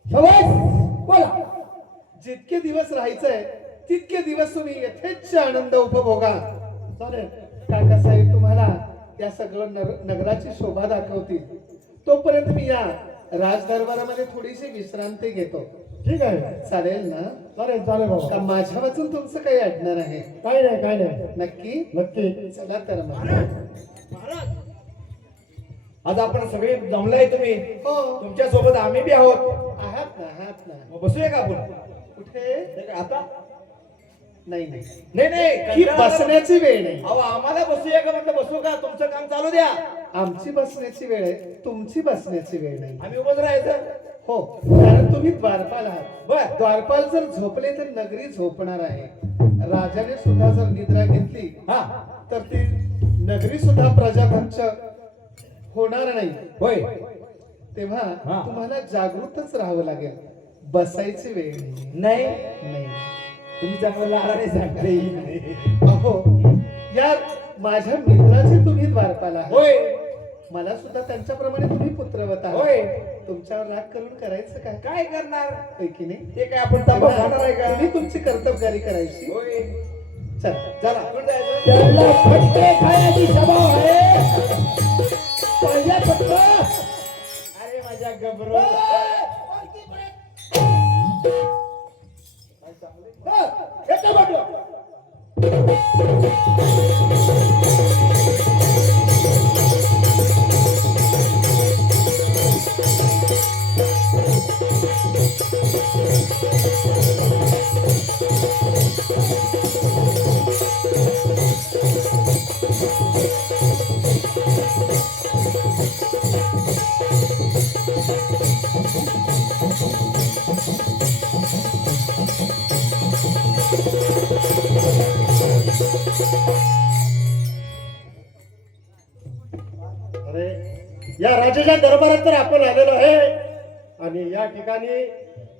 शाबास. बोला. जितके दिवस राहायचंय तितके दिवस तुम्ही यथेच्छ आनंद उपभोगा. चालेल. काका साहेब तुम्हाला या सगळं नगराची शोभा दाखवतील. तोपर्यंत मी या राजदरबारामध्ये थोडीशी विश्रांती घेतो. ठीक आहे. चालेल ना? चालेल चालेल का बाबा. माझ्या वाचून तुमचं काही अडणार आहे? काय नाही काय नाही. नक्की नक्की. चला तर मग. महाराज आज आपण सगळे जमलाय तुम्ही हो तुमच्या सोबत आम्ही बी आहोत. आहात ना. मग बसूया का आपण? कुठे? ते काय आता नाही नाही नाही नाही ही कंटाळा आला. बसण्याची वेळ नाही. अहो आम्हाला बसूया का म्हटलं बसू का? तुमचं काम चालू द्या. आमची बसण्याची वेळ आहे, तुमची बसण्याची वेळ नाही. आम्ही उभंच राहायचं. हो कारण तुम्ही द्वारपाल आहात. बर द्वारपाल जर झोपले तर नगरी झोपणार आहे. राजाने सुद्धा जर निद्रा घेतली हा तर ती नगरी सुद्धा प्रजाधक्ष होणार नाही. होय तेव्हा हा. तुम्हाला जागृतच राहावं लागेल. बसायची वेळ नाही. नाही नाही तुम्ही चांगलं लाडाने सांगते. अहो या माझ्या मित्राचे तुम्ही द्वारपाल आहात. होय मला सुद्धा त्यांच्याप्रमाणे तुम्ही पुत्रवत होय. आहात. तुमच्यावर राग करून करायचं काय? काय करणार? होय की नाही? ते काय आपण ताबा खाणार आहे का? तुम्ही तुमची कर्तबगारी करायची. होय चला चला कुठं जायचं? त्याला फटके खायची सभा आहे. पहिल्या फटका. अरे माझ्या गबरो येतो म्हटलं. अरे या राजाच्या दरबारात तर आपण आलेलो आहे आणि या ठिकाणी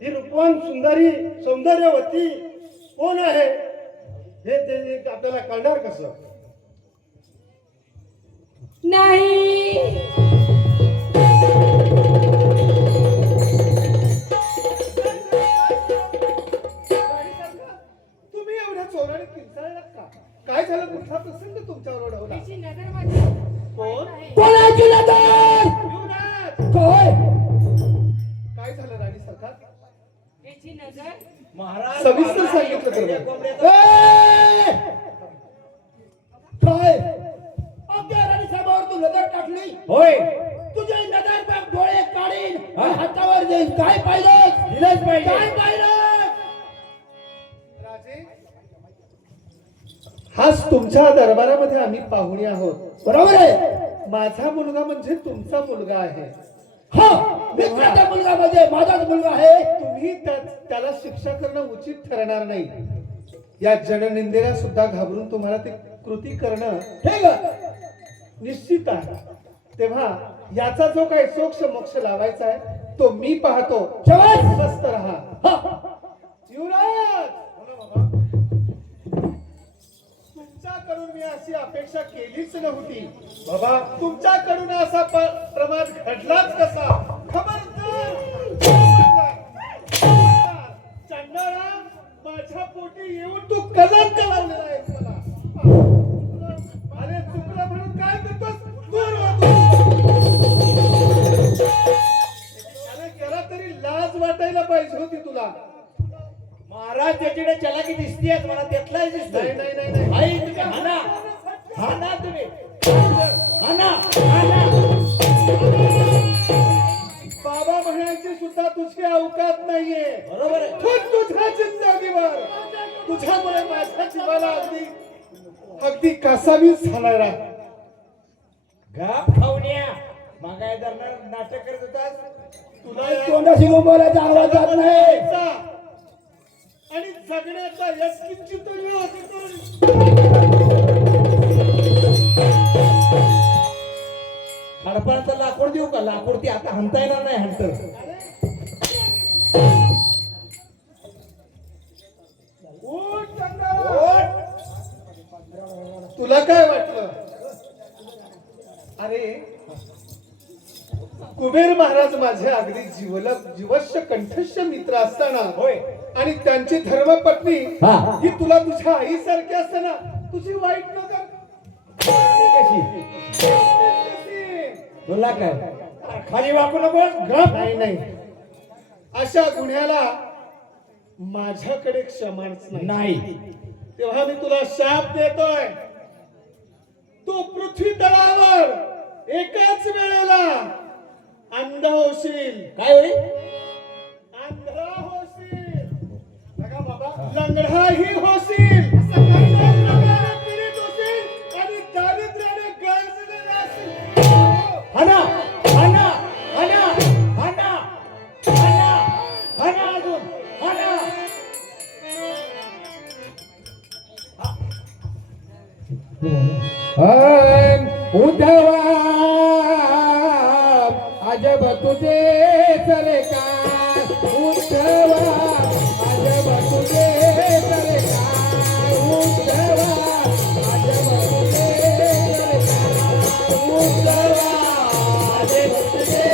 ही रूपवान सुंदरी सौंदर्यवती कोण आहे हे ते आपल्याला कळणार कसं? नाही तुम्ही एवढ्या चोराने किंचाळलात का? काय झालं? कुठला प्रसंग तुमच्यावर ओढवला? त्याची नजर माझ्या कोण? कोणाची नजर? युवराज! काय? काय झालं राणी सरकार? त्याची नजर महाराज सविस्तर महाराज, सांगितलं तर पहिल्या बरं. कोंबड्याचं- ए! काय? आमच्या राणी साहेबावर तू नजर टाकली. होय तुझे नजर बघ डोळे काढीन हा? आणि हातावर देईन. काय पाहिलं? दिलंच पाहिजे. काय पाहिलं? राजे हाच तुमच्या दरबारामध्ये आम्ही पाहुणे आहोत. बरोबर आहे. माझा मुलगा म्हणजे तुमचा मुलगा आहे. हा मित्राचा मुलगा म्हणजे माझाच मुलगा आहे. तुम्ही त्याला शिक्षा करणं उचित ठरणार नाही. या जननिंदेला सुद्धा घाबरून तुम्हाला ती कृती करणं ठीक आहे. निश्चित आहे. तेव्हा याचा जो काही सोक्ष मोक्ष लावायचा आहे तो मी पाहतो. शाबास. स्वस्थ राहा. हा. युवराज! तुमच्याकडून मी अशी अपेक्षा केलीच नव्हती. बाबा तुमच्याकडून असा प्रमाद घडलाच कसा? खबरदार! चंडाळा, माझ्या पोटी येऊन तू कलंक लावलेला आहेस मला. अरे चुकलं म्हणून काय करतोस? दूर हो तू. त्याला जरा तरी लाज वाटायला पाहिजे होती तुला. महाराज त्याच्याकडे चलाकी दिसतीये मला त्यातला काय दिसतंय नाही नाही नाही नाही आई तुम्ही हाना हाना तुम्ही हाना हाना बाबा म्हणायची सुद्धा तुझी अवकात नाहीये. बरोबर आहे तू तुझ्या जिंदगीवर तुझ्यामुळे माझ्या जीवाला अगदी अगदी कासावीस झाला. गाप खाऊन या मागाय दरम्यान नाटक करत होतास तुला तोंडाशी बोलायचा आवाज जात नाही आणि जगण्याचा यश किंचित हडपणाचं लाकूड देऊ का लाकूड ती आता हंता येणार नाही हंटर तुला काय वाटलं? अरे कुबेर महाराज माझे अगदी जीवश्य कंठस्थ मित्र असताना होय आणि त्यांची धर्मपत्नी हा. ही तुला तुझ्या आईसारखी असताना तुझी वाईट नजर तुला काय खाली वाकू नको गप नाही नाही अशा गुन्ह्याला माझ्याकडे क्षमाच नाही. नाही तेव्हा मी तुला शाप देतोय. तू पृथ्वी तळावर एकाच वेळेला अंध होशील. काय होईल आंधळा होशील. बघा बाबा लंगडाही होशील. असं काही प्रकारे पीडित होशील आणि दारिद्र्याने गरजलेला असेल. हाना हाना हाना हाना हाना हाना अजून हाना उद्धवा अजब तुझे चले का उद्धवा अजब तुझे चले का उद्धवा अजब तुझे चले का उद्धवा अजब तुझे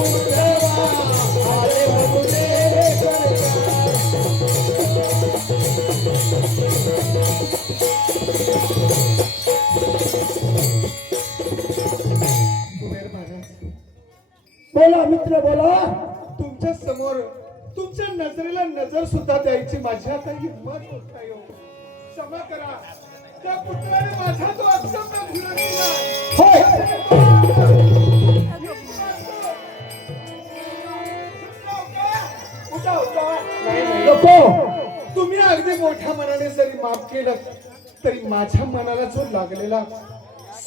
उद्धवा अजब तुझे चले का कुबेर महाराज बोला मित्र बोला तुमच्या समोर तुमच्या नजरेला नजर सुद्धा द्यायची माझी आता हिंमत होत नाही हो. क्षमा करा. त्या पुत्राने माझा तो अक्षम्य गुन्हा केला. नाही, नाही. तुम्ही अगदी मोठ्या मनाने जरी माफ केलं तरी माझ्या मनाला जो लागलेला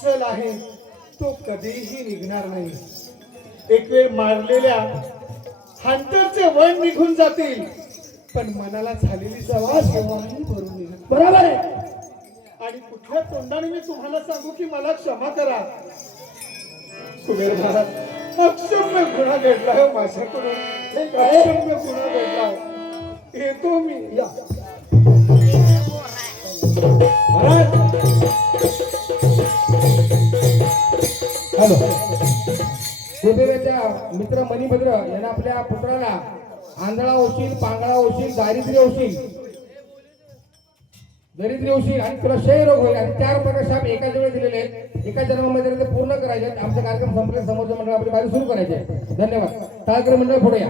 सल आहे तो कधीही निघणार नाही. एक वेळ मारलेल्या हंटरचे वण निघून जातील पण मनाला झालेली जवा केव्हाही भरून निघत. बरोबर आहे आणि कुठल्या तोंडाने मी तुम्हाला सांगू की मला क्षमा करा. कुबेर महाराज अक्षम्य गुन्हा घडला हो माझ्याकडून. एक अक्षम्य गुन्हा घडला हो. येतो मी. हॅलो कुबेराच्या मित्र मणिभद्र यांना आपल्या पुत्राला आंधळा होशील पांगळा होशील दारिद्र्य होशील आणि तुला क्षय रोग होईल आणि 4 प्रकार शाप एकाच वेळी दिलेले आहेत. एका जन्मामध्ये ते पूर्ण करायचे. आमचा कार्यक्रम संपले समोरच्या मंडळ आपली बारी सुरू करायचे. धन्यवाद. टाळकरी मंडळ पुढे या.